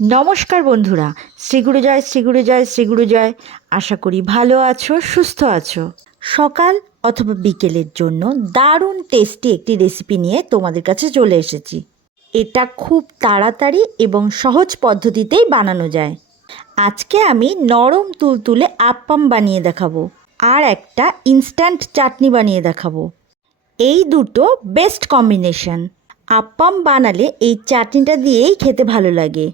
নমস্কার বন্ধুরা। শ্রীগুরু জয় শ্রীগুরু জয় শ্রীগুরু জয়। আশা করি ভালো আছো, সুস্থ আছো। সকাল অথবা বিকেলের জন্য দারুণ টেস্টি একটি রেসিপি নিয়ে তোমাদের কাছে চলে এসেছি। এটা খুব তাড়াতাড়ি এবং সহজ পদ্ধতিতেই বানানো যায়। আজকে আমি নরম তুলতুলে আপ্পাম বানিয়ে দেখাবো আর একটা ইনস্ট্যান্ট চাটনি বানিয়ে দেখাবো। এই দুটো বেস্ট কম্বিনেশন আপ্পাম বানালে এই চাটনিটা দিয়েই খেতে ভালো লাগে।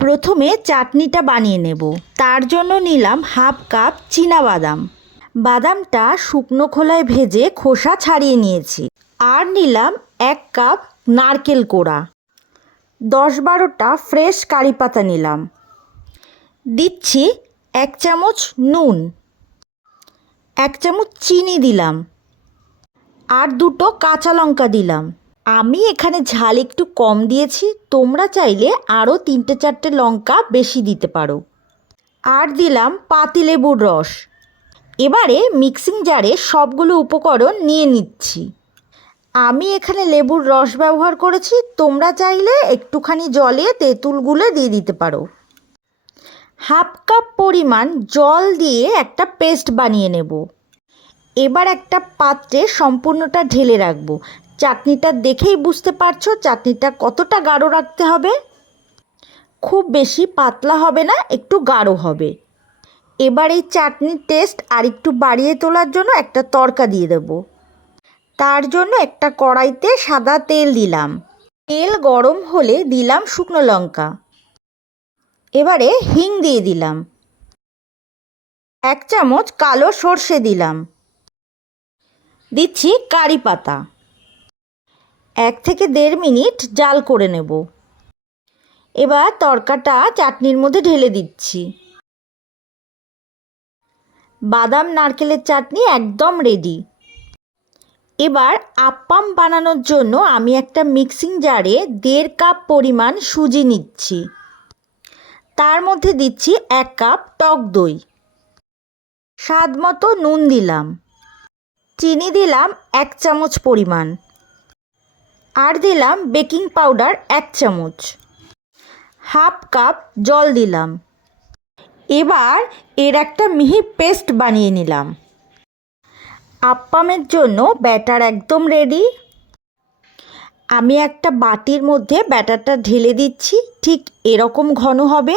প্রথমে চাটনিটা বানিয়ে নেব। তার জন্য নিলাম হাফ কাপ চীনা বাদাম বাদামটা শুকনো খোলায় ভেজে খোসা ছাড়িয়ে নিয়েছি। আর নিলাম এক কাপ নারকেল কোড়া। দশ বারোটা ফ্রেশ কারি পাতা নিলাম। দিচ্ছি এক চামচ নুন। এক চামচ চিনি দিলাম। আর দুটো কাঁচা লঙ্কা দিলাম। আমি এখানে ঝাল একটু কম দিয়েছি, তোমরা চাইলে আরও তিনটে চারটে লঙ্কা বেশি দিতে পারো। আর দিলাম পাতিলেবুর রস। এবারে মিক্সিং জারে সবগুলো উপকরণ নিয়ে নিচ্ছি। আমি এখানে লেবুর রস ব্যবহার করেছি, তোমরা চাইলে একটুখানি জলে তেঁতুল গুলে দিয়ে দিতে পারো। হাফ কাপ পরিমাণ জল দিয়ে একটা পেস্ট বানিয়ে নেব। এবার একটা পাত্রে সম্পূর্ণটা ঢেলে রাখব। চাটনিটা দেখেই বুঝতে পারছ চাটনিটা কতটা গাঢ় রাখতে হবে? খুব বেশি পাতলা হবে না, একটু গাঢ় হবে। এবার এই চাটনির টেস্ট আর একটু বাড়িয়ে তোলার জন্য একটা তড়কা দিয়ে দেব। তার জন্য একটা কড়াইতে সাদা তেল দিলাম। তেল গরম হলে দিলাম শুকনো লঙ্কা। এবারে হিং দিয়ে দিলাম। এক চামচ কালো সর্ষে দিলাম। দিচ্ছি কারি পাতা। এক থেকে দেড় মিনিট জাল করে নেব। এবার তরকাটা চাটনির মধ্যে ঢেলে দিচ্ছি। বাদাম নারকেলের চাটনি একদম রেডি এবার আপ্পাম বানানোর জন্য আমি একটা মিক্সিং জারে দেড় কাপ পরিমাণ সুজি নিচ্ছি। তার মধ্যে দিচ্ছি এক কাপ টক দই। স্বাদ মতো নুন দিলাম। চিনি দিলাম এক চামচ পরিমাণ। আর দিলাম বেকিং পাউডার এক চামচ। হাফ কাপ জল দিলাম। এবার এর একটা মিহি পেস্ট বানিয়ে নিলাম। আপ্পামের জন্য ব্যাটার একদম রেডি। আমি একটা বাটির মধ্যে ব্যাটারটা ঢেলে দিচ্ছি, ঠিক এরকম ঘন হবে।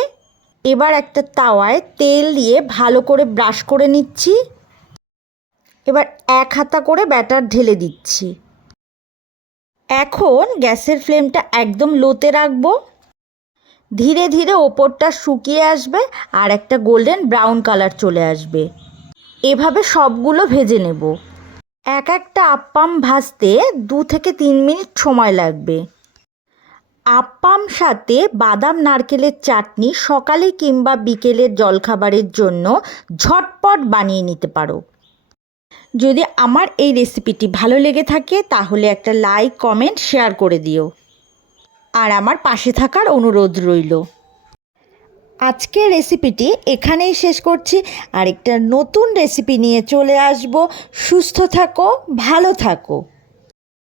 এবার একটা তাওয়ায় তেল দিয়ে ভালো করে ব্রাশ করে নিচ্ছি। এবার এক হাতা করে ব্যাটার ঢেলে দিচ্ছি। এখন গ্যাসের ফ্লেমটা একদম লোতে রাখব। ধীরে ধীরে ওপরটা শুকিয়ে আসবে আর একটা গোল্ডেন ব্রাউন কালার চলে আসবে। এভাবে সবগুলো ভেজে নেব। এক একটা আপ্পাম ভাজতে দু থেকে তিন মিনিট সময় লাগবে। আপ্পাম সাথে বাদাম, নারকেলের চাটনি সকালে কিংবা বিকেলের জলখাবারের জন্য ঝটপট বানিয়ে নিতে পারো। যদি আমার এই রেসিপিটি ভালো লেগে থাকে, তাহলে একটা লাইক কমেন্ট শেয়ার করে দিও। আর আমার পাশে থাকার অনুরোধ রইল। আজকের রেসিপিটি এখানেই শেষ করছি। আর একটা নতুন রেসিপি নিয়ে চলে আসব। সুস্থ থাকো, ভালো থাকো।